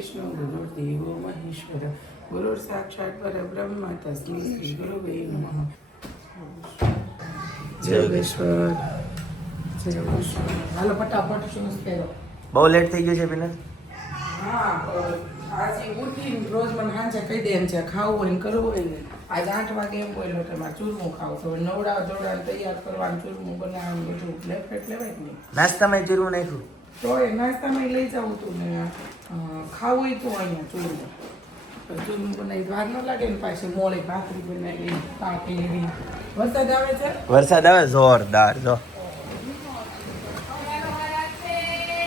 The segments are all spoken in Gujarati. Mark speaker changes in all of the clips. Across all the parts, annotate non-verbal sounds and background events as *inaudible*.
Speaker 1: વિષ્ણુ ગુરુર્દેવો મહેશ્વર. ગુરુર સાક્ષાત પરબ્રહ્મ તસ્મી શ્રી ગુરુવે નમઃ. જય જગેશ્વર હાલો ફટાફટ શૂઝ પહેરો.
Speaker 2: બહુ લેટ થઈ ગયું છે પિનલ
Speaker 1: હા આજે ઉઠીને રોજ મને સાંજે કહી દે એમ છે ખાવું હોય ને કરવું હોય ને. આજે આઠ વાગે એમ બોલ્યો મારે ચૂરમું ખાવું તો નવડાવ જોડાવ તૈયાર કરવાનું ચૂરમું બનાવવાનું બધું. લેફેટ લેવાય જ નહીં.
Speaker 2: નાસ્તામાં ચૂરમું નાખ્યું?
Speaker 1: તો એ નાસ્તામાં લઈ જવું તું ને ખાવું હોય તો અહીંયા ચૂરમું. ચૂરમું બનાવી વાર ન લાગે ને પાછી મોળી ભાખરી બનાવી પાક વરસાદ આવે છે?
Speaker 2: વરસાદ આવે જોરદાર જો.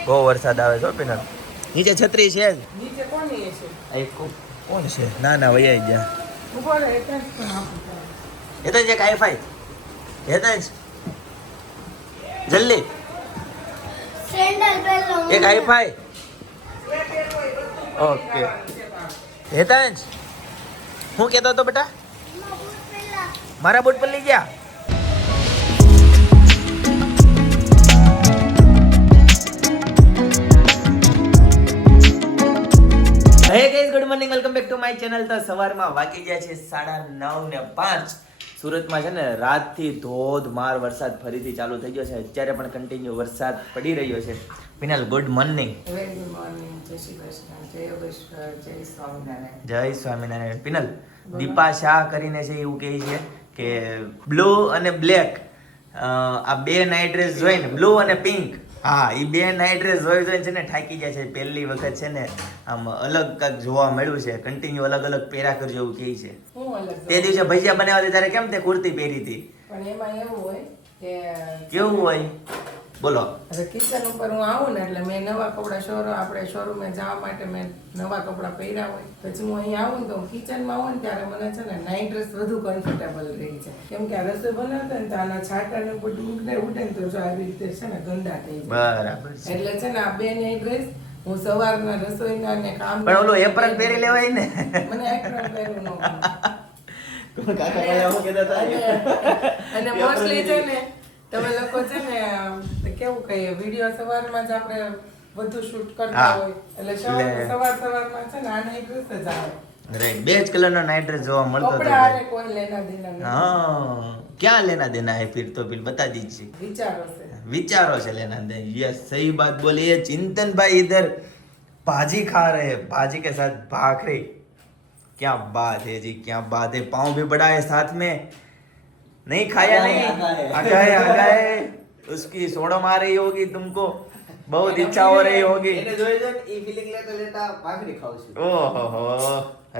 Speaker 2: બહુ વરસાદ આવે છે પિનલ. નીચે છત્રી છે જ.
Speaker 1: નીચે કોની છે?
Speaker 2: કોણ છે? ના ના વૈયા ગયા.
Speaker 1: ઊભો રહે જ.
Speaker 2: એ તો છે કાઈફાઈ એ તો જલ્દી. એક હાઈફાઈ ઓકે. હેતાંશ હું કહેતો હતો બેટા? મારા બૂટ પર લઈ ગયા? Hey guys good morning welcome back to my channel તો સવારમાં વાગી ગયા છે સાડા નવ ને પાંચ. સુરતમાં છે ને રાતથી ધોધમાર વરસાદ ફરીથી ચાલુ થઈ ગયો છે. અત્યારે પણ કન્ટિન્યુ વરસાદ પડી રહ્યો છે. પિનલ ગુડ મોર્નિંગ
Speaker 1: જય સ્વામિનારાયણ.
Speaker 2: પિનલ દીપા શાહ કરીને છે એવું કહે છે કે બ્લુ અને બ્લેક આ બે નાઇટ ડ્રેસ જોઈને બ્લુ અને પિંક હા એ બે નાઇટ ડ્રેસ જોઈ જોઈને છે ને થાકી ગયા છે. પહેલી વખત છે ને આમ અલગ કાંઈક જોવા મળ્યું છે. કન્ટિન્યુ અલગ અલગ પહેરા કરજો એવું કહે છે. તે દિવસે ભજીયા બનાવ્યા હતા ત્યારે કેમ તે કુર્તી પહેરી હતી?
Speaker 1: પણ એમાં એવું હોય કે
Speaker 2: કેવું હોય? બોલો.
Speaker 1: એટલે કિચન ઉપર હું આવું ને એટલે મેં નવા કપડા શોરૂમ આપણે શોરૂમે જવા માટે મેં નવા કપડાં પહેર્યા હોય. પછી હું અહીં આવું ને તો કિચનમાં આવું ને ત્યારે મને છે ને નાઇટ ડ્રેસ વધુ કમ્ફર્ટેબલ રહી છે. કેમ કે આ રસોઈ બનાવતા ને તો આના છાટા ને બધું ઉડે ઉડે ને તો જો આવી રીતે છે ને ગંદા થઈ જાય.
Speaker 2: બરાબર
Speaker 1: એટલે છે ને આ બે નાઇટ ડ્રેસ હું સવારના રસોઈના ને કામ
Speaker 2: પણ ઓલો એપ્રન પહેરી લેવાય ને.
Speaker 1: મને એપ્રન પહેરવું ન. *laughs*
Speaker 2: કાકા કાકા શું કહેતા હતા?
Speaker 1: અને મોસ્ટલી છે ને તમે લોકો છે ને કેવું કહીએ વિડીયો સવારમાં જ આપણે બધું શૂટ કરતા
Speaker 2: હા.
Speaker 1: હોય એટલે સવાર
Speaker 2: એટલે-
Speaker 1: સવાર સવારમાં છે ને આને એક ડ્રેસ જ આવે
Speaker 2: રાઈટ બે જ કલરનો નાઇટ ડ્રેસ જોવા મળતો હતો
Speaker 1: કપડા આને કોઈ લેના દેના નથી.
Speaker 2: हाँ क्या लेना देना है फिर तो फिर बता दीजिए
Speaker 1: વિચારો છે
Speaker 2: विचारों से लेना देना यस सही बात बोली है चिंतन भाई इधर भाजी खा रहे हैं भाजी के साथ भाखरी क्या बात है जी क्या बात है पाँव भी बड़ा है साथ में नहीं खाया नहीं आगा है आगा है उसकी सोडो मार रही होगी तुमको बहुत इच्छा हो रही होगी
Speaker 3: એને જોઈ જોઈને ઈ feeling લેતા લેતા ભાખરી ખાઉં છું.
Speaker 2: ઓહો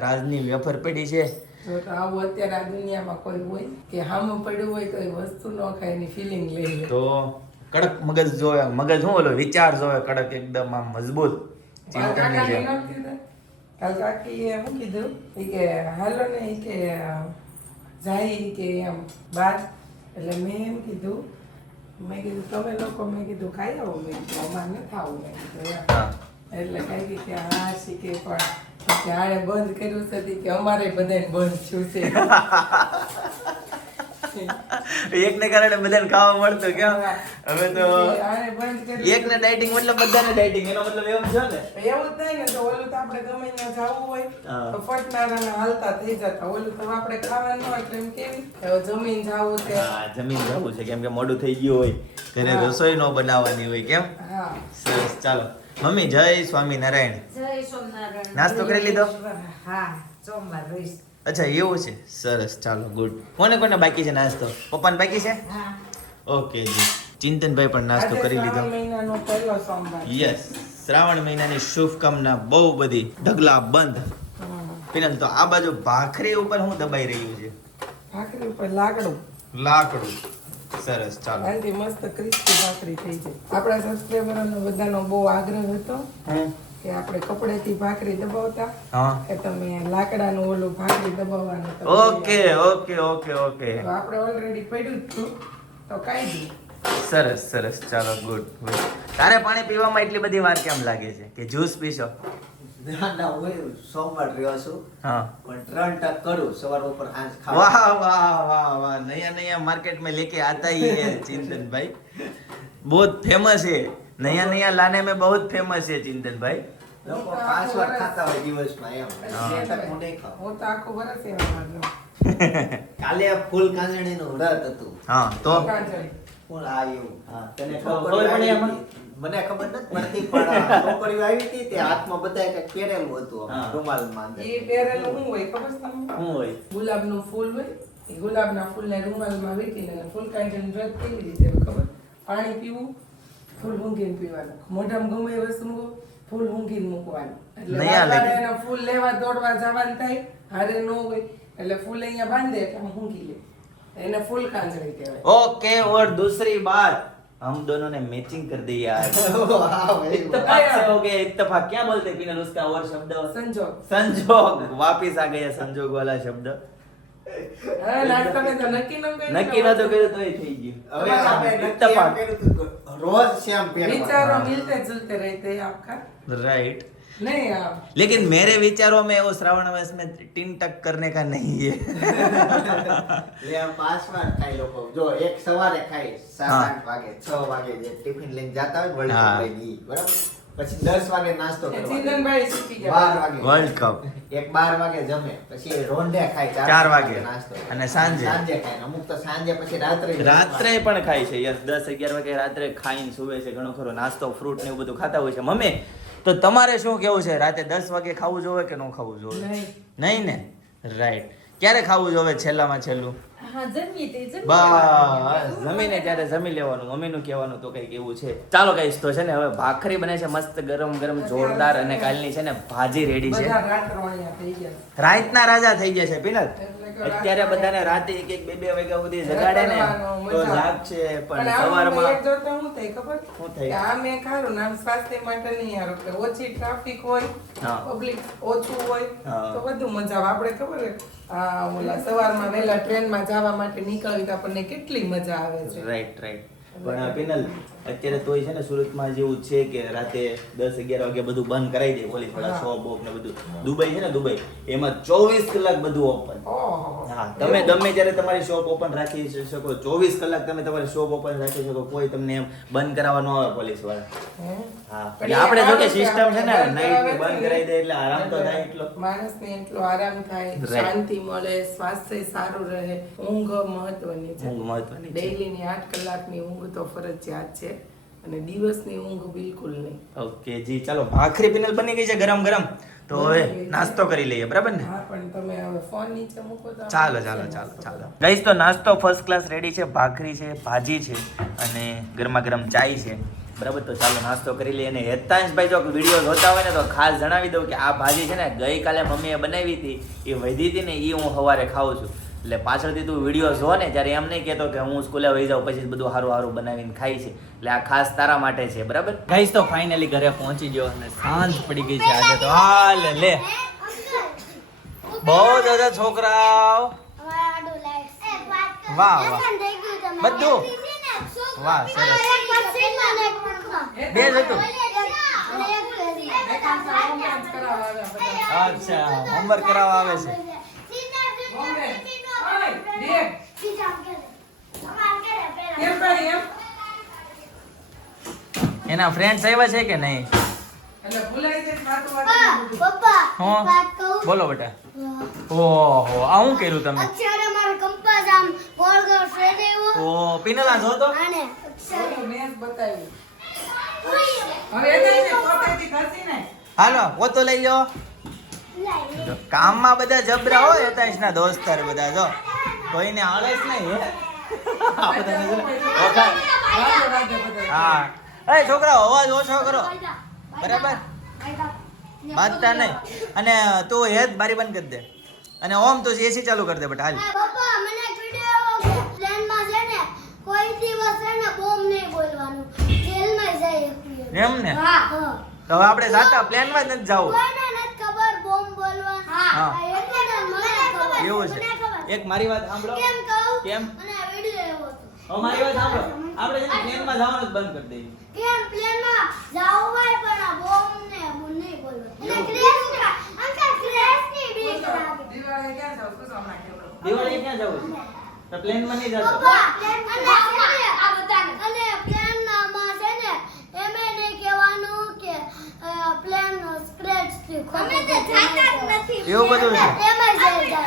Speaker 2: રાજની વેફર પડી છે
Speaker 1: જો તો આવું અત્યારે આ દુનિયામાં કોઈ હોય કે હામું પડ્યું હોય તો એ વસ્તુ ન ખાય એની ફિલિંગ લઈ લે
Speaker 2: તો કડક મગજ જોવે મગજ શું ઓલો વિચાર જોવે કડક એકદમ આમ મજબૂત
Speaker 1: કાલ
Speaker 2: ચિંતનની
Speaker 1: કાકાએ
Speaker 2: જેમ
Speaker 1: ન કીધું? કાલ કાકીએ શું કીધું ઈ કે હાલો ને ઈ કે જાય કે એમ. બાર. એટલે મેં એમ કીધું મેં કીધું તમે લોકો મેં કીધું ખાઈ આવો. મેં કીધું અમારે નથી આવું મેં કીધું. એટલે કઈ કે હા શીખે પણ. ત્યારે બંધ કર્યું છે. કે અમારે બધાને બંધ છું છે. *laughs*
Speaker 2: એકને કારણે બધાને ખાવા મળતું કેમ? હવે તો
Speaker 1: એક ને
Speaker 2: એકને ડાયટિંગ મતલબ બધાને ડાયટિંગ એનો મતલબ એમ છે ને?
Speaker 1: એવું જ થાય ને તો ઓલું તો આપણે ગમે ન જવું હોય. તો ફટનારાને હાલતા થઈ જતા. ઓલું તો આપણે ખાવાનું હોય એટલે એમ કેવી જમીન જવું છે.
Speaker 2: હા જમીન જવું છે કેમ કે મોડું થઈ ગયું હોય. ઘરે રસોઈ નો બનાવવાની હોય કેમ?
Speaker 1: હા.
Speaker 2: સરસ ચાલો. મમ્મી જય સ્વામિનારાયણ.
Speaker 4: જય સોમનારાયણ
Speaker 2: નાસ્તો કરી લીધો?
Speaker 4: હા સોમવાર રહીશ.
Speaker 2: અચ્છા એવું છે? સરસ ચાલો ગુડ કોને કોને બાકી છે નાસ્તો? પપ્પાને બાકી છે? ઓકે જી. ચિંતનભાઈ પણ નાસ્તો કરી લીધો. યસ શ્રાવણ મહિનાની શુભકામના બહુ બધી ઢગલા બંધ.
Speaker 1: હમ.
Speaker 2: પિનલ તો આ બાજુ ભાખરી ઉપર હું દબાઈ રહ્યું છે?
Speaker 1: ભાખરી ઉપર લાકડું.
Speaker 2: લાકડું. સરસ ચાલો.
Speaker 1: મસ્ત ક્રિસ્પી ભાખરી થઈ જાય આપણા સબસ્ક્રાઈબરોનો બધાનો બહુ આગ્રહ હતો.
Speaker 2: હું
Speaker 1: કે આપણે કપડેથી ભાખરી દબાવતા કે તમે લાકડાનું ઓલું ભાખરી દબાવવાનું
Speaker 2: ઓકે ઓકે ઓકે ઓકે.
Speaker 1: તો આપણે ઓલરેડી પડ્યું જ છું. તો કાઈ
Speaker 2: સરસ સરસ. ચાલો ગુડ તારે પાણી પીવામાં એટલી બધી વાર કેમ લાગે છે? કે જ્યુસ પીશો?
Speaker 3: ના ના હું સોમવાર રહ્યો છું.
Speaker 2: હા.
Speaker 3: પણ ત્રણ ટક કરું સવાર ઉપર
Speaker 2: આજ વાહ વાહ વાહ વાહ નયા નયા માર્કેટ મેં લેકે આતા હી હે ચિંતનભાઈ. બહુ ફેમસ હે નયા નયા લાને મેં બહુ જ ફેમસ છે ચિંતનભાઈ.
Speaker 3: લોકો પાંચ વાર ખાતા હોય દિવસમાં એમ.
Speaker 1: હું. તો આખો વરસ *laughs*
Speaker 3: ફૂલ કાંજણીનું વ્રત હતું.
Speaker 2: હા
Speaker 3: ફૂલ આવ્યું.
Speaker 2: હા.
Speaker 3: રૂમાલમાં
Speaker 1: વેચી ફૂલ હોય ગુલાબના વ્રત કેવી રીતે ખબર? પાણી પીવું ફૂલ ઊંઘીને પીવાનું મોઢામાં ગમે એ વસ્તુ મૂકો ફૂલ ઊંઘીને મૂકવાનું એટલે
Speaker 2: નહીં હાલે.
Speaker 1: વારવારે એના ફૂલ લેવા દોડવા જવાનું થાય હારે ન હોય એટલે ફૂલ અહીંયા બાંધે એટલે આમ ઊંઘી લે એને ફૂલ કાંજળી કહેવાય
Speaker 2: ओके और दूसरी बात हम दोनों ने मैचिंग कर दी यार
Speaker 3: વાહ, very good.
Speaker 2: इत्तेफाक से हो गया इत्तेफाक क्या बोलते हैं पिनल उसका और शब्द
Speaker 1: સંજોગ
Speaker 2: संजोग वापिस आ गया संजोग वाला शब्द
Speaker 1: હા નાસ્તા મેં તો નક્કી ન કર્યું
Speaker 2: નક્કી નતો કર્યું તોય થઈ ગયું
Speaker 3: હવે આપણે નક્કી એમ
Speaker 2: ઇત્તફાક.
Speaker 3: કર્યું હતું કે રોજ શ્યામ પહેરવાનું.
Speaker 1: વિચારો મિલતે જુલતે રહેતે हैं आपका
Speaker 2: राइट
Speaker 1: नहीं आप
Speaker 2: लेकिन मेरे विचारों में वो श्रावण मास में टिन टक करने का नहीं है
Speaker 3: એટલે આમ પાંચ વાર ખાય લોકો જો એક સવારે ખાય સાત
Speaker 2: હા.
Speaker 3: આઠ વાગે છ વાગે જે ટિફિન લઈને જાતા હોય ને
Speaker 2: હા.
Speaker 3: વર્લ્ડ કપ લઈને ઈ, બરાબર પછી દસ વાગે નાસ્તો
Speaker 2: વર્લ્ડ કપ
Speaker 3: એક બાર વાગે જમે પછી રોંઢે ખાય
Speaker 2: ચાર વાગે.
Speaker 3: નાસ્તો.
Speaker 2: અને સાંજે?
Speaker 3: સાંજે ખાય અમુક તો સાંજે પછી રાત્રે
Speaker 2: રાત્રે પણ ખાય છે યસ દસ અગિયાર વાગે રાત્રે ખાઈને સુવે છે ઘણો ખરો નાસ્તો ફ્રૂટ ને એવું બધું ખાતા હોય છે. મમ્મી તો તમારે શું કેવું છે? રાતે દસ વાગે ખાવું જોવે કે ન ખાવું જોવે?
Speaker 1: નહીં.
Speaker 2: નહીં ને? રાઈટ ક્યારે ખાવું જોવે છેલ્લામાં છેલ્લું? બસ જમીને ત્યારે જમી લેવાનું? મમ્મીનું કહેવાનું તો કંઈક એવું છે. ચાલો કઈશ તો છે ને હવે ભાખરી બને છે મસ્ત ગરમ ગરમ જોરદાર અને કાલની છે ને ભાજી રેડી છે. રાઈતના રાજા થઈ ગયા છે
Speaker 1: કે
Speaker 2: અત્યારે બધાને રાતે એક એક બે બે વાગ્યા સુધી જગાડે ને તો. જાગશે પણ સવારમાં
Speaker 1: એક જોતા હું થાય ખબર?
Speaker 2: હું
Speaker 1: થઈ આ મેં ખારું નામ સ્વાસ્થ્ય માટે નહીં હારું કે ઓછી ટ્રાફિક હોય પબ્લિક ઓછું હોય તો બધું મજા આવે. આપણે ખબર આ ઓલા સવારમાં વહેલા ટ્રેનમાં જવા માટે નીકળવી તો આપણને કેટલી મજા આવે છે.
Speaker 2: રાઈટ રાઈટ પણ પિનલ અત્યારે તોય છે ને સુરતમાં જેવું છે કે રાતે દસ અગિયાર વાગે બધું બંધ કરાવી દે ઓલી
Speaker 1: હા.
Speaker 2: શોપ ને બધું. દુબઈ છે ને દુબઈ એમાં ચોવીસ કલાક બધું ઓપન હા તમે ગમે ત્યારે તમારી શોપ ઓપન રાખી શકો. ચોવીસ કલાક તમે તમારી શોપ ઓપન રાખી શકો કોઈ તમને એમ બંધ કરાવવા ન આવે પોલીસવાળા.
Speaker 1: હા?
Speaker 2: એટલે આપણે જો કે સિસ્ટમ
Speaker 1: છે,
Speaker 2: ને નાઈટ
Speaker 1: બંધ
Speaker 2: બંધ કરાવી દે એટલે આરામ તો થાય એટલો.
Speaker 1: માણસને એટલો આરામ થાય શાંતિ મળે સ્વાસ્થ્ય સારું રહે ઊંઘ મહત્વની છે.
Speaker 2: ઊંઘ મહત્વની છે.
Speaker 1: ડેઈલીની આઠ કલાકની ઊંઘ તો ફરજિયાત છે. અને દિવસની ઊંઘ બિલકુલ નહીં.
Speaker 2: ઓકે જી ચાલો ભાખરી પીનલ બની ગઈ છે ગરમ ગરમ. તો હવે નાસ્તો કરી લઈએ બરાબર ને?
Speaker 1: હા પણ તમે હવે ફોન નીચે મૂકો તો
Speaker 2: ચાલો ચાલો ચાલો ચાલો. ગાઈસ તો નાસ્તો ફર્સ્ટ ક્લાસ રેડી છે ભાખરી છે ભાજી છે અને ગરમા ગરમ ચાય છે. બરાબર તો ચાલો નાસ્તો કરી લઈએ. અને હેતાંશભાઈ જો વીડિયો જોતા હોય ને તો ખાસ જણાવી દઉં કે આ ભાજી છે ને ગઈકાલે મમ્મીએ બનાવી હતી એ વધી હતી ને એ હું સવારે ખાઉં છું. એટલે પાછળથી તું વીડિયો જો ને ત્યારે એમ નહીં કહેતો કે હું સ્કૂલે વહી જાઉં પછી બધું સારું સારું બનાવીને ખાઈ છે એટલે આ ખાસ તારા માટે છે બરાબર ગઈશ તો ફાઇનલી ઘરે પહોંચી ગયો અને સાંજ પડી ગઈ છે આજે તો હાલ લે બહુ દાદા છોકરાઓ
Speaker 5: અમારા આડું લાઈટ. એ, વાત કરો.
Speaker 2: વાહ, વાહ. બધું? વાહ, સરસ. બે જ હતું. અચ્છા હોમવર્ક કરાવવા આવે છે
Speaker 5: સીધા સીધા
Speaker 1: હોમવર્ક.
Speaker 5: સીધા કરે.
Speaker 1: ભાઈ એમ
Speaker 2: એના ફ્રેન્ડ્સ આવ્યા છે કે નહીં
Speaker 1: એટલે ભૂલાઈ જાય વાતો વાતો
Speaker 5: પપ્પા,
Speaker 2: હા.
Speaker 5: વાત કહું?
Speaker 2: બોલો બેટા ઓહો આ શું કર્યું તમે
Speaker 5: અત્યારે મારો કંપાસ આમ ગોળ ગોળ ફેરવ્યો.
Speaker 2: ઓ પિનલા જો તો
Speaker 5: આને અક્ષરે.
Speaker 1: મેં બતાવ્યું. હવે એ નહીં ને, પોતેથી ઘસી નાખ.
Speaker 2: હાલો ઓતો લઈ લ્યો કામમાં બધા જબરા હોય યતાંશના દોસ્તાર બધા જો કોઈને આળસ નહીં *laughs* આ બધાને જો ને, વખાણ.
Speaker 1: વાગે વાગે બધા.
Speaker 2: હા. એ છોકરાઓ અવાજ ઓછો કરો. બરાબર. બાંધતા નહીં. અને તું હેત બારી બંધ કરી દે. અને ઓમ તો એસી ચાલુ કરી દે બટ હાલ.
Speaker 5: નહીં.
Speaker 2: એમ ને. તો હવે આપણે જાતા પ્લેનમાં જ નથી જવું. એવું છે. એક મારી વાત સાંભળો.
Speaker 5: કેમ કહું?
Speaker 2: કેમ?
Speaker 5: અને આ વિડિયો એવો હતો.
Speaker 2: હવે મારી વાત સાંભળો. આપણે જેને ને પ્લેનમાં જવાનું જ બંધ કરી દઈએ.
Speaker 5: કેમ? પ્લેનમાં જાવું હોય પણ આ બોમ ને હું નહીં બોલવાનું અને ક્રેશ અંકલ ક્રેશની
Speaker 1: બી ક્યાં જાવ? હમણાં?
Speaker 2: દિવાળી ક્યાં જવું છે તો પ્લેનમાં નહીં જતો
Speaker 5: પપ્પા અને આ બતાને અને પ્લેનમાં છે ને એમે નહીં કહેવાનું કે પ્લેન એનો scratch થી ખોટો
Speaker 2: એવું બધું છે.
Speaker 5: એમાં જાય.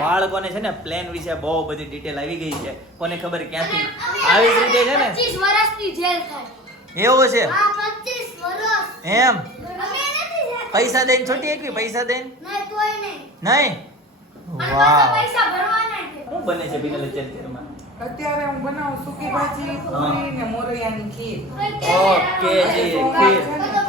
Speaker 2: બાળકોને છે ને પ્લેન વિશે બહુ બધી ડિટેલ આવી ગઈ છે. કોને ખબર ક્યાંથી? આવી જ રીતે છે ને?
Speaker 5: 25 વર્ષની જેલ થાય.
Speaker 2: એવું છે?
Speaker 5: હા 25 વર્ષ.
Speaker 2: એમ. પૈસા દઈને છોટી એકવી પૈસા દઈને?
Speaker 5: નહીં તોય નહીં.
Speaker 2: નહીં? વાહ.
Speaker 5: પૈસા ભરવાના છે.
Speaker 2: શું બને છે બિનલ અત્યારમાં
Speaker 1: અત્યારે હું બનાવું સૂકી ભાજી પૂરી ને મોરૈયાની ખીર.
Speaker 2: ઓકે જી ખીર.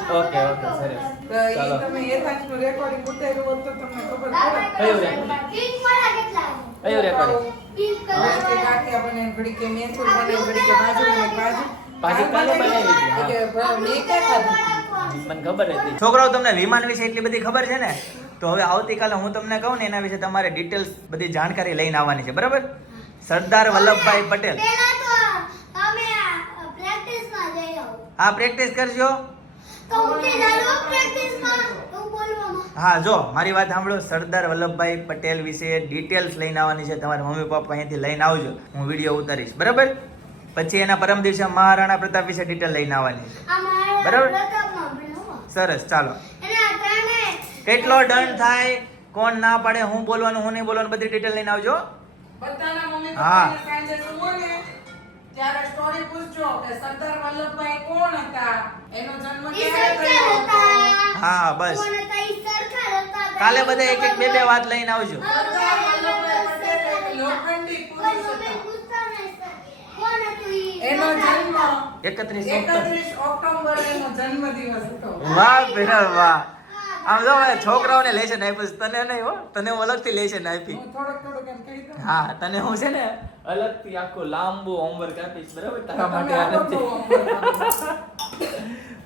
Speaker 2: ઓકે ઓકે સરસ.
Speaker 1: તો એ તમે એથાન્સનું રેકોર્ડિંગ ઉતાર્યું હોત તો તમને ખબર પડે.
Speaker 2: કયું રેકોર્ડિંગ?
Speaker 5: પિંક વાળા કેટલા
Speaker 2: કયું રેકોર્ડિંગ
Speaker 5: પિંક કલર
Speaker 1: કે કાકી આપણે ઘડી કે મેથુર બને ઘડી કે બાજુ બને બાજુ.
Speaker 2: ભાજી કાલે બનાવી
Speaker 1: કે ભ- મેં ક્યાં ખાધી?
Speaker 2: મને ખબર હતી છોકરાઓ તમને વિમાન વિશે એટલી બધી ખબર છે ને? તો હવે આવતીકાલે હું તમને કહું ને એના વિશે તમારે ડિટેલ્સ બધી જાણકારી લઈને આવવાની છે બરાબર? સરદાર વલ્લભભાઈ પટેલ. આ પ્રેક્ટિસ કરજો.
Speaker 5: હું
Speaker 2: જો મારી વાત સાંભળો. સરદાર વલ્લભભાઈ પટેલ વિશે ડિટેલ્સ લઈને આવવાની છે. તમારા મમ્મી પપ્પા અહીંથી લઈને આવજો. હું વીડિયો ઉતારીશ. બરાબર? પછી એના પરમ દિવસે મહારાણા પ્રતાપ વિશે ડિટેલ લઈને આવવાની છે. બરાબર. સરસ ચાલો. કેટલો દંડ થાય? કોણ ના પાડે? હું બોલવાનું હું નહીં બોલવાનું બધી ડિટેલ લઈને આવજો. હા.
Speaker 1: ત્યારે સ્ટોરી પૂછજો કે સરદાર વલ્લભભાઈ કોણ હતા? એનો જન્મ ક્યારે થયો
Speaker 2: હા બસ.
Speaker 5: કોણ હતા? ઈ સરકાર હતા.
Speaker 2: કાલે બધા એક એક બે બે વાત લઈને આવજો.
Speaker 1: સરદાર વલ્લભભાઈ પટેલ એક લોખંડી પુરુષ હતા. એનો જન્મ
Speaker 2: એકત્રીસ ઓક્ટોબર.
Speaker 1: એકત્રીસ ઓક્ટોબર એનો જન્મદિવસ હતો
Speaker 2: વાહ બેટા વાહ. આમ જો છોકરાઓને લેશન આપ્યું છે. તને નહીં હો તને હું અલગથી લેશન આપી
Speaker 1: હું થોડોક થોડોક એમ કહી દઉં.
Speaker 2: હા તને હું છે ને અલગથી આખું લાંબુ હોમવર્ક આપીશ બરાબર? તારા માટે
Speaker 1: અમને.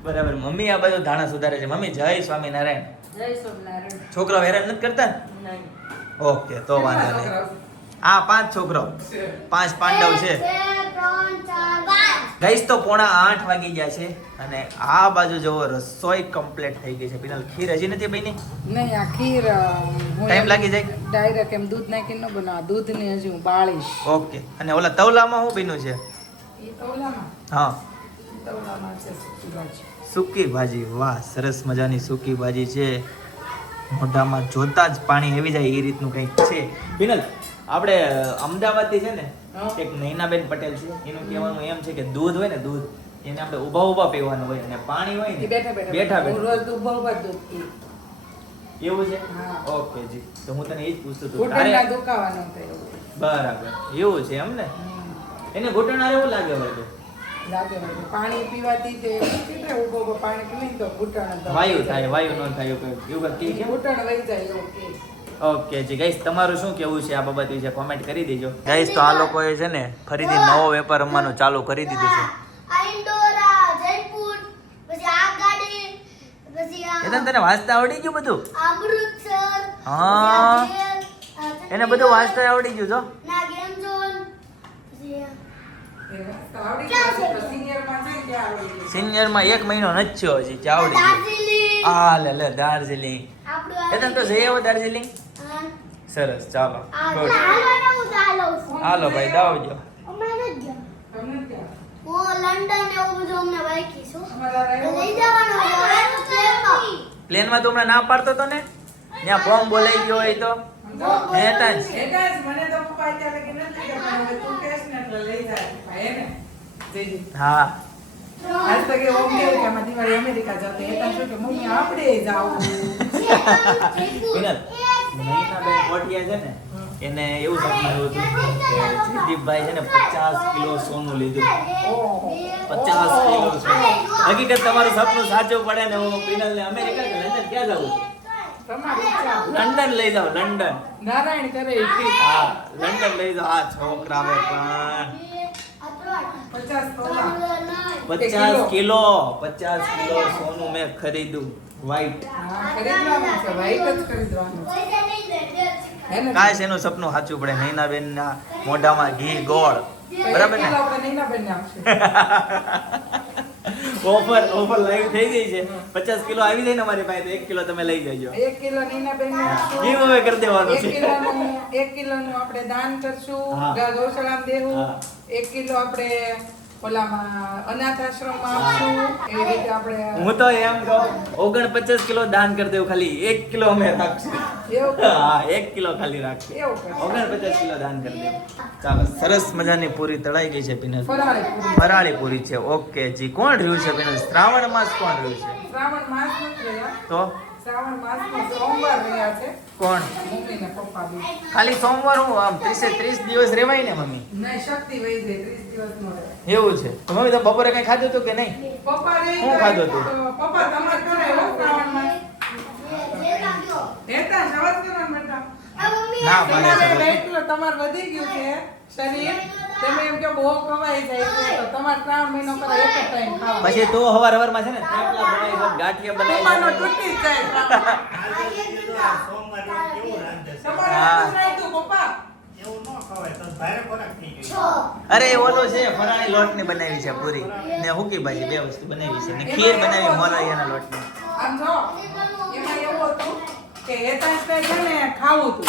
Speaker 2: બરાબર મમ્મી આ બધું ધાણા સુધારે છે. મમ્મી જય સ્વામિનારાયણ. છોકરાઓ હેરાન નથી કરતા? ને?
Speaker 4: નહીં.
Speaker 2: ઓકે તો વાંધો નહીં. આ પાંચ છોકરાઓ. પાંચ પાંડવ છે.
Speaker 5: ત્રણ, ચાર.
Speaker 2: ગઈશ તો પોણા આઠ વાગી ગયા છે અને આ બાજુ જોવો રસોઈ કમ્પ્લીટ થઈ ગઈ છે. બિનલ ખીર હજી નથી બની?
Speaker 1: નહીં આ ખીર એમ
Speaker 2: લાગી જાય?
Speaker 1: ડાયરેક્ટ એમ દૂધ નાખીને ન બનાવ. દૂધને હજી હું બાળીશ.
Speaker 2: ઓકે. અને ઓલા તવલામાં શું બન્યું છે?
Speaker 1: એ
Speaker 2: હા.
Speaker 1: તવલામાં સૂકી ભાજી.
Speaker 2: વાહ સરસ મજાની સૂકી ભાજી છે. મોઢામાં જોતા જ પાણી આવી જાય એ રીતનું કંઈક છે. બિનલ આપણે અમદાવાદથી છે ને. એક નૈનાબેન પટેલ છે એનું કહેવાનું એમ છે કે દૂધ હોય ને દૂધ એને આપણે ઊભા ઊભા પીવાનું હોય અને પાણી હોય ને
Speaker 1: બેઠા બેઠા રોજ દૂધ બહુ દૂધ.
Speaker 2: એવું છે? ઓકે જી. તો હું તને એ જ પૂછતો હતો. તારે
Speaker 1: દુખાવાનો
Speaker 2: બરાબર. એવું છે એમ ને એને ઘૂંટણ એવું લાગે હોય તો?
Speaker 1: લાગે. પાણી પીવાથી તે કેટલે ઊભો ઊભો પાણી પીને તો ઘૂંટણ
Speaker 2: વાયુ થાય વાયુ ન થાય એવું કે
Speaker 1: ઘૂંટણ વહી જાય એવું કે.
Speaker 2: ઓકે જી. ગાઈસ તમારું શું કેવું છે આ બાબત વિશે? કોમેન્ટ કરી દેજો. ગાઈસ તો આ લોકોએ છે ને ફરીથી નવો વેપાર રમવાનું ચાલુ કરી દીધું છે. તને વાંચતા આવડી ગયું બધું? હા. એને બધું વાંચતા આવડી ગયું જો
Speaker 1: સિનિયર. સિનિયરમાં
Speaker 2: એક મહિનો નથી થયો હજી ચાવડી આવડી આ લે લે દાર્જિલિંગ. એ તને તો જઈ આવો દાર્જિલિંગ. સરસ ચાલો. હાલો ભાઈ
Speaker 5: દાવ જો પ્લેનમાં.
Speaker 2: તો હમણાં ના પાડતો તો ને ત્યાં ફોર્મ બોલાઈ ગયો હોય તો.
Speaker 1: સમજો?
Speaker 2: હે
Speaker 1: જ મને તો પપ્પા અત્યારે લગી નથી કહેતા, હવે તું કહેશ ને એટલે લઈ જાય પપ્પા, ને?
Speaker 2: હા.
Speaker 1: આજ તો કે ઓમ કે કે આમાં અમેરિકા જતી એ તો શું કે મમ્મી આપણે જાવું
Speaker 2: વિનલ નૈનાબેન કોટિયા છે ને એને એવું સપનું હતું કે જયદીપભાઈ છે ને પચાસ કિલો સોનું લીધું. પચાસ કિલો સોનું. હકીકત તમારું સપનું સાચું પડે ને હું વિનલને અમેરિકા કે લંડન ક્યાં જાઉં? લંડન લઈ જાઓ લંડન.
Speaker 1: નારાયણ કરે
Speaker 2: હા લંડન લઈ જાઓ. આ છોકરા પણ
Speaker 1: પચાસ
Speaker 2: કિલો પચાસ કિલો સોનું મેં ખરીદ્યું. વ્હાઈટ
Speaker 1: ને?
Speaker 2: કાશ એનું સપનું સાચું પડે નૈનાબેનના મોઢામાં ઘી ગોળ. બરાબર ને. *laughs* ઓફર ઓફર લાઈવ થઈ ગઈ છે. પચાસ કિલો આવી જાય ને અમારી પાસે તો એક કિલો તમે લઈ જજો.
Speaker 1: એક કિલો નૈનાબેનને આપશું.
Speaker 2: ગીવ હવે કરી દેવાનું
Speaker 1: એક
Speaker 2: છે.
Speaker 1: એક કિલો નું આપણે દાન કરશું. ગૌશાળા દેવું. એક કિલો આપણે ઓલામાં અનાથ આશ્રમમાં આપશું એવી રીતે આપણે
Speaker 2: હું તો એમ કહું ઓગણપચાસ કિલો દાન કરી દેવું ખાલી એક કિલો અમે રાખશું. હા એક કિલો ખાલી રાખશું. ઓગણપચાસ કિલો દાન કરી દેવું. ચાલો સરસ મજાની પૂરી તળાઈ ગઈ છે પીનલ
Speaker 1: ફરાળી પૂરી.
Speaker 2: છે ઓકે જી. કોણ રહ્યું છે પીનલ શ્રાવણ માસ કોણ રહ્યું છે?
Speaker 1: શ્રાવણ માસ
Speaker 2: તો?
Speaker 1: શ્રાવણ માસમાં સોમવાર રહ્યા છે.
Speaker 2: કોણ?
Speaker 1: મમ્મી ને પપ્પા
Speaker 2: ખાલી સોમવાર હું આમ ત્રીસે ત્રીસ દિવસ રેવાય ને મમ્મી?
Speaker 1: નહીં શક્તિ વહી જાય ત્રીસ દિવસ નો રહે
Speaker 2: એવું છે. તો મમ્મી તમે બપોરે કઈ ખાધું હતું કે નહીં?
Speaker 1: પપ્પા
Speaker 2: શું ખાધું
Speaker 1: હતું? પપ્પા તમારે કરે હો શ્રાવણ માસ
Speaker 5: જે લાગ્યો
Speaker 1: હેતા સવાજ કરવાનું બેટા
Speaker 2: ના પાડે છે
Speaker 1: તમારે
Speaker 2: લોકો.
Speaker 1: weight લો- તમારે વધી ગયું છે શરીર. તમે એમ કે બહુ કમાઈ જાય છે તો તમારે ત્રણ મહિનો કરો એક જ ટાઈમ ખાવા
Speaker 2: પછી તો હવાર હવારમાં છે ને થેપલા બનાવી દો, ગાંઠિયા બનાવી. દો.
Speaker 1: તૂટી જાય તમારે પપ્પા?
Speaker 2: અરે એ ઓલો છે ફરાણી લોટની બનાવી છે પૂરી. ને હુકી ભાજી બે વસ્તુ બનાવી છે. ને ખીર બનાવી મોરૈયાના લોટની.
Speaker 1: આમ જો એમાં એવું હતું કે હેતાંશને છે ને ખાવું હતું.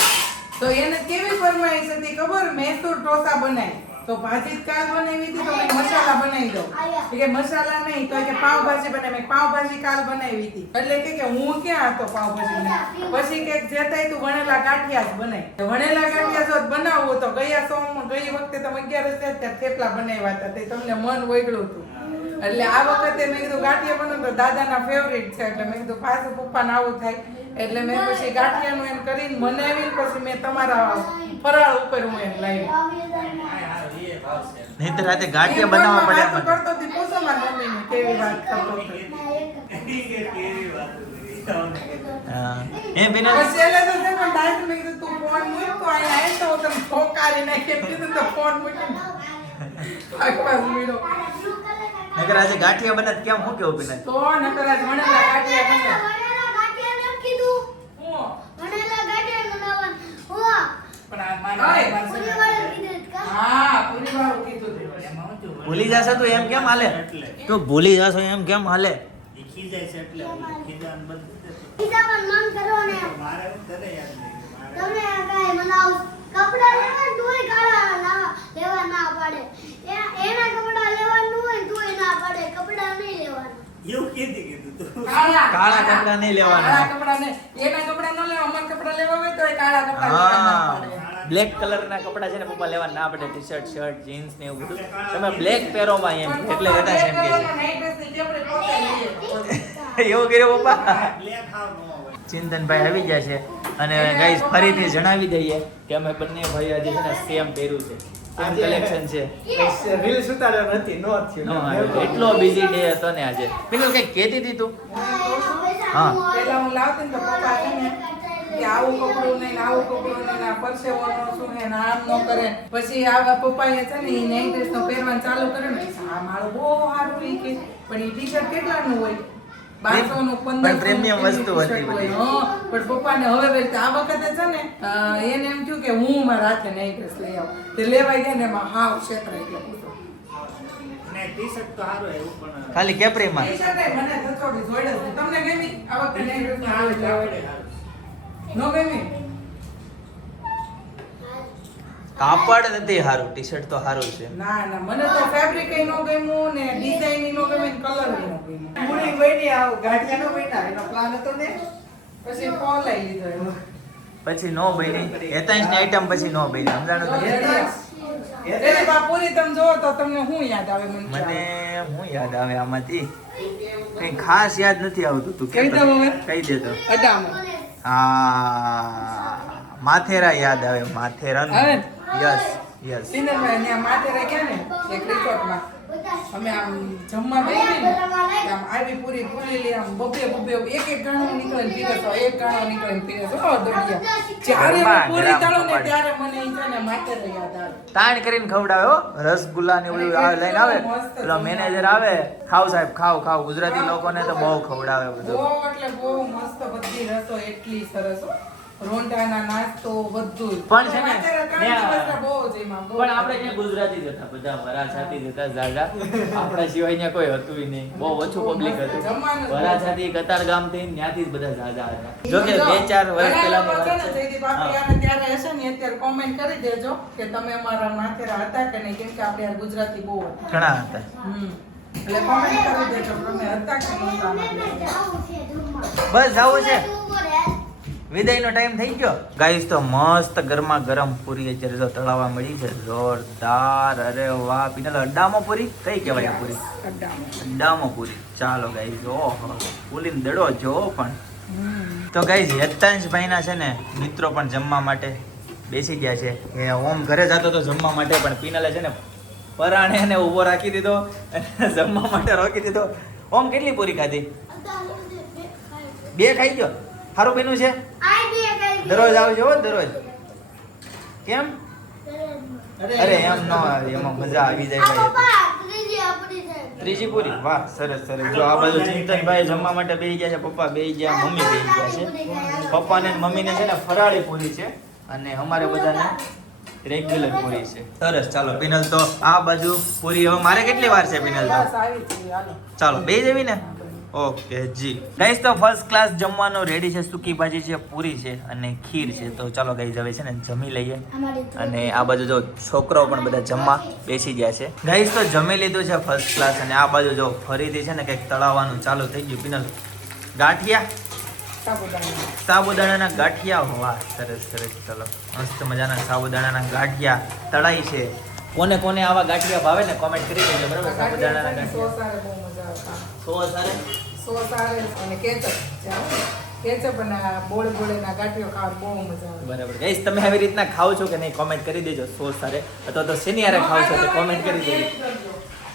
Speaker 1: તો એને કેવી ફરમાઈશ હતી ખબર? મૈસૂર ઢોસા બનાવી. તો ભાજી કાલ બનાવી હતી તો મસાલા બનાવી દઉં. કે મસાલા નહીં, તો કે પાવભાજી ભાજી બનાવી. મેં પાવ કાલ બનાવી હતી. એટલે કે કે હું ક્યાં હતો પાવભાજી બનાવી પછી કે જે તું વણેલા ગાંઠિયા જ બનાવી વણેલા ગાંઠિયા જો બનાવવું તો ગયા સોમ, ગઈ વખતે તમે અગિયાર હશે ત્યારે થેપલા બનાવ્યા હતા. તે તમને મન વગડ્યું હતું. એટલે આ વખતે મેં કીધું ગાંઠિયા બનો તો દાદાના ફેવરિટ છે. એટલે મેં કીધું પાછું પપ્પાને આવું થાય. એટલે મેં પછી ગાંઠિયાનું એમ કરીને બનાવીને પછી મેં તમારા ફરાળ ઉપર હું એમ લાવી
Speaker 2: નહીં તો રાતે ગાંઠિયા બનાવવા પડે
Speaker 1: વાતો
Speaker 2: એમ
Speaker 1: કરતો હતી પૂછો મારી મમ્મીને કેવી વાત કરતો હતો.
Speaker 2: હા. એ
Speaker 1: છેલ્લે તો છે પણ ડાયરેક્ટ મેં કીધું તું ફોન મૂક તો અહીંયા આવીને તો હું ઠોકારી નાખી કીધું તો ફોન
Speaker 2: નકર આજે ગાંઠિયા બને કેમ હું કેવું બિનલ
Speaker 1: તો નકર આજ વણેલા ગાંઠિયા બને
Speaker 5: ગાંઠિયા ને કીધું
Speaker 1: હું
Speaker 5: વણેલા ગાંઠિયા બનાવવાનું. હું
Speaker 1: પણ આ મારા
Speaker 5: પૂરી વાળું કીધું કા
Speaker 1: હા પૂરી વાળું કીધું તું.
Speaker 2: ભૂલી જશે તો એમ કેમ હાલે? તો ભૂલી જશો એમ કેમ હાલે?
Speaker 5: કાળા લેવા એ- એના કપડા લેવાનું હોય ને તોય ના પાડે. કપડા નહીં લેવાના.
Speaker 1: કાળા
Speaker 2: કાળા નહીં લેવાના.
Speaker 1: કાળા કપડાં નહીં. એના કપડાં ન લેવા અમારા કપડા લેવા હોય તો કાળા કપડાં.
Speaker 2: બ્લેક કલર ના કપડા છે ને પપ્પા લેવા ના પડે ટી શર્ટ શર્ટ જીન્સ ને એવું બધું. તમે બ્લેક પહેરો માં એમ એટલે બેટા છે એમ કે
Speaker 1: કલરના
Speaker 2: એવું કર્યો પપ્પા? ચિંતનભાઈ આવી ગયા છે અને ગાઈસ ફરીથી જણાવી દઈએ કે અમે બંને ભાઈ આજે છે ને સેમ પહેર્યું છે. સેમ કલેક્શન છે.
Speaker 3: રીલ્સ ઉતાર્યો નથી નો થયો.
Speaker 2: એટલો બિઝી ડે હતો ને આજે. પેલું કઈ કહેતી હતી તું? હા.
Speaker 1: પહેલા હું લાવતી તો પપ્પા કે આવું કપડું નહીં આવું કપડું નહીં આ પરસેવો નો શું ને ને આમ નો કરે. પછી આ પપ્પાએ છે ને એ નાઇટ ડ્રેસ નો પહેરવાનું ચાલુ કરે ને આ મારું બહુ સારું એ કે. પણ એ ટી-શર્ટ કેટલાનું હોય? બારસો નું
Speaker 2: પણ premium વસ્તુ હતી
Speaker 1: પણ પપ્પાને હવે આ વખતે છે ને એને એમ થયું કે હું મારા હાથે નાઇટ ડ્રેસ લઈ આવું. તે લેવાઈ ગયા ને એમાં હાવ ક્ષેત્રાઈ ગયો પૂરો.
Speaker 2: ખાલી કેપરીમાં
Speaker 1: મને. તમને ગમી આ વખતે નો
Speaker 2: કાપડ નથી સારું ટી શર્ટ તો સારું છે.
Speaker 1: ના ના મને તો ફેબ્રિક એ નો ગમ્યું ને ડિઝાઇન નો ગમ્યું કલર નો ગમ્યું. પૂરી બની આવ ગાંઠિયા નો બન્યા એનો પ્લાન હતો ને? પછી ફોન લઈ લીધો એનો
Speaker 2: પછી નો બની. હેતાંશની આઈટમ પછી નો બની. સમજાણો તમને
Speaker 1: એટલે બા પૂરી તમે જો તો તમને શું યાદ આવે મને
Speaker 2: મને હું યાદ આવે આમાંથી? કઈ ખાસ યાદ નથી આવતું તું
Speaker 1: કહી. દઉં
Speaker 2: કહી દે તો.
Speaker 1: અડામો
Speaker 2: હા માથેરા યાદ આવે
Speaker 1: માથેરા
Speaker 2: યસ યસ
Speaker 1: સિંદરભાઈ ત્યાં માથે ગયા ને? એક રિસોર્ટમાં અમે આમ જમવા બેસી ને આમ આવી પૂરી ફૂલેલી આમ બબે બબે એક એક ગાણો નીકળે ને પીરસો એક ગાણો નીકળે ને પીરસો દોડિયા જ્યારે હું પૂરી
Speaker 2: ગરબા
Speaker 1: ને ત્યારે મને ઈ છે ને માથે યાદ આવે
Speaker 2: તાણ કરીને ખવડાવે હો રસગુલ્લા ને એવું આવે લઈને આવે. પેલો મેનેજર આવે ખાવ સાહેબ ખાવ ખાવ. ગુજરાતી લોકોને તો બહુ ખવડાવે બધું.
Speaker 1: બહુ એટલે બહુ મસ્ત બધી રસો એટલી સરસ હો. રોંઢાના નાસ્તો બધું
Speaker 2: પણ છે ને,
Speaker 1: અત્યારે ત્રણ
Speaker 2: ત્યાં-
Speaker 1: દિવસના બહુ જ એમાં બહુ
Speaker 2: પણ આપણે ત્યાં ગુજરાતી જ હતા બધા વરાછાતી જ હતા ઝાઝા. આપણા સિવાય ત્યાં કોઈ હતું નહીં. બહુ ઓછું પબ્લિક હતું.
Speaker 1: જમવાનું જ બહુ.
Speaker 2: વરાછાથી કતાર ગામથી ત્યાંથી જ બધા ઝાઝા હતા. જો કે બે ચાર વર્ષ પહેલા
Speaker 1: લોકો છે ને જયદીપ આપણે આને ત્યારે હશે ને અત્યારે કોમેન્ટ કરી દેજો કે તમે અમારા માથેરા હતા કે નહીં કેમ કે આપણે ગુજરાતી બહુ
Speaker 2: ઘણા હતા.
Speaker 1: એટલે કોમેન્ટ કરી દેજો તમે હતા કે નહોતા.
Speaker 2: બસ આવું છે. વિદાયનો ટાઈમ થઈ ગયો. ગાઈસ તો મસ્ત ગરમા ગરમ પૂરી અત્યારે જો તળાવા મળી છે. જોરદાર. અરે વાહ પીનલ અડ્ડામો પૂરી? કઈ કહેવાય આ પૂરી?
Speaker 1: અડ્ડામાં.
Speaker 2: અડ્ડામો પૂરી. ચાલો ગાઈસ ઓહો પૂરીને દડો જો પણ. તો ગાઈસ ભાઈના છે ને મિત્રો પણ જમવા માટે બેસી ગયા છે. એ ઓમ ઘરે જતો તો જમવા માટે પણ પીનલે છે ને પરાણે એને ઊભો રાખી દીધો અને જમવા માટે રોકી દીધો. ઓમ કેટલી પૂરી ખાધી.
Speaker 5: બે ખાઈ
Speaker 2: ગયો? સારું બન્યું છે. દરરોજ આવજો હો દરરોજ. કેમ? અરે એમ ન આવે એમાં મજા આવી જાય ભાઈ.
Speaker 5: ત્રીજી આપણી છે.
Speaker 2: ત્રીજી પૂરી? વાહ સરસ સરસ. જો આ બાજુ ચિંતનભાઈ જમવા માટે બેસી ગયા છે પપ્પા બેસી ગયા મમ્મી બેસી ગયા છે. પપ્પાને ને મમ્મીને છે ને ફરાળી પૂરી છે અને અમારે બધાને રેગ્યુલર પૂરી છે. સરસ ચાલો પિનલ તો આ બાજુ પૂરી હવે મારે કેટલી વાર છે પિનલ ચાલો બે જેવી ને? ઓકે જી. ગાઈસ તો ફર્સ્ટ ક્લાસ જમવાનો રેડી છે સૂકી ભાજી છે પૂરી છે અને ખીર છે. તો ચાલો ગાઈસ હવે છે ને જમી લઈએ. અને આ બાજુ જો છોકરાઓ પણ બધા જમવા બેસી ગયા છે. ગાઈસ તો જમી લીધું છે ફર્સ્ટ ક્લાસ અને આ બાજુ જો ફરીથી છે ને કંઈક તળાવવાનું ચાલુ થઈ ગયું. પિનલ ગાંઠિયા? સાબુદાણાના ગાંઠિયા? હોવા સરસ સરસ. ચલો. મસ્ત મજાના સાબુદાણાના ગાંઠિયા તળાઈ છે. કોને કોને આવા ગાંઠિયા ભાવે ને કોમેન્ટ કરી દેજો બરાબર? સાબુદાણાના ગાંઠિયા
Speaker 1: સારે બહુ મજા આવતા
Speaker 2: સોસ હારે?
Speaker 1: સોસ હારે અને કેચપ કેચઅપ અને બોળ બોળે બોળેના ગાંઠિયો ખાવા બહુ મજા આવે.
Speaker 2: બરાબર. ગાઈસ તમે આવી રીતના ખાવ છો કે નહીં કોમેન્ટ કરી દેજો સોસ સારે. અથવા તો શેની હારે ખાવ છો તો કોમેન્ટ કરી દેજો.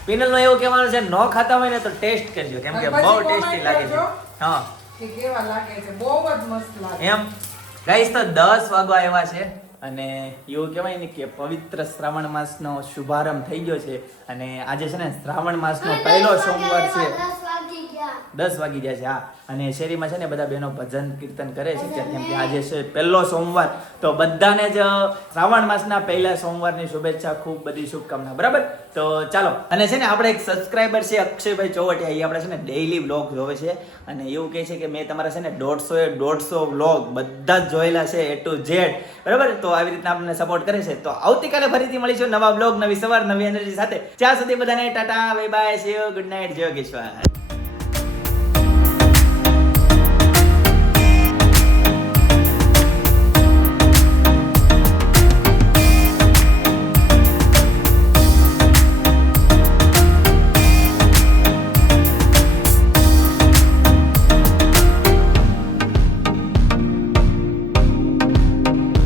Speaker 2: પિનલ નો એવું કહેવાનું છે ન ખાતા હોય ને તો ટેસ્ટ કરજો. કેમ કે બહુ ટેસ્ટી લાગે છે. હા.
Speaker 1: કે કેવા લાગે છે. બહુ જ મસ્ત લાગે.
Speaker 2: એમ? ગાઈસ તો દસ વાગવા આવ્યા છે. અને એવું કહેવાય ને કે પવિત્ર શ્રાવણ માસનો શુભારંભ થઈ ગયો છે અને આજે છે ને શ્રાવણ માસનો પહેલો સોમવાર છે.
Speaker 5: દસ વાગી ગયા.
Speaker 2: છે હા. અને શેરીમાં છે ને બધા બહેનો ભજન કીર્તન કરે છે કેમ કે આજે છે પહેલો સોમવાર. તો બધાને જ શ્રાવણ માસના પહેલા સોમવારની શુભેચ્છા ખૂબ બધી શુભકામના. બરાબર? તો ચાલો. અને છે ને આપણે એક સબસ્ક્રાઇબર છે અક્ષયભાઈ ચોવટિયા. એ આપણે છે ને ડેઈલી વ્લોગ જોવે છે. અને એવું કહે છે કે મેં તમારા છે ને દોઢસો એ દોઢસો વ્લોગ બધા જ જોયેલા છે એ ટુ ઝેડ બરાબર? તો આવી રીતના આપણને સપોર્ટ કરે છે. તો આવતીકાલે ફરીથી મળીશું નવા બ્લોગ નવી સવાર, નવી એનર્જી સાથે. ત્યાં સુધી બધાને Tata bye bye see you good night જય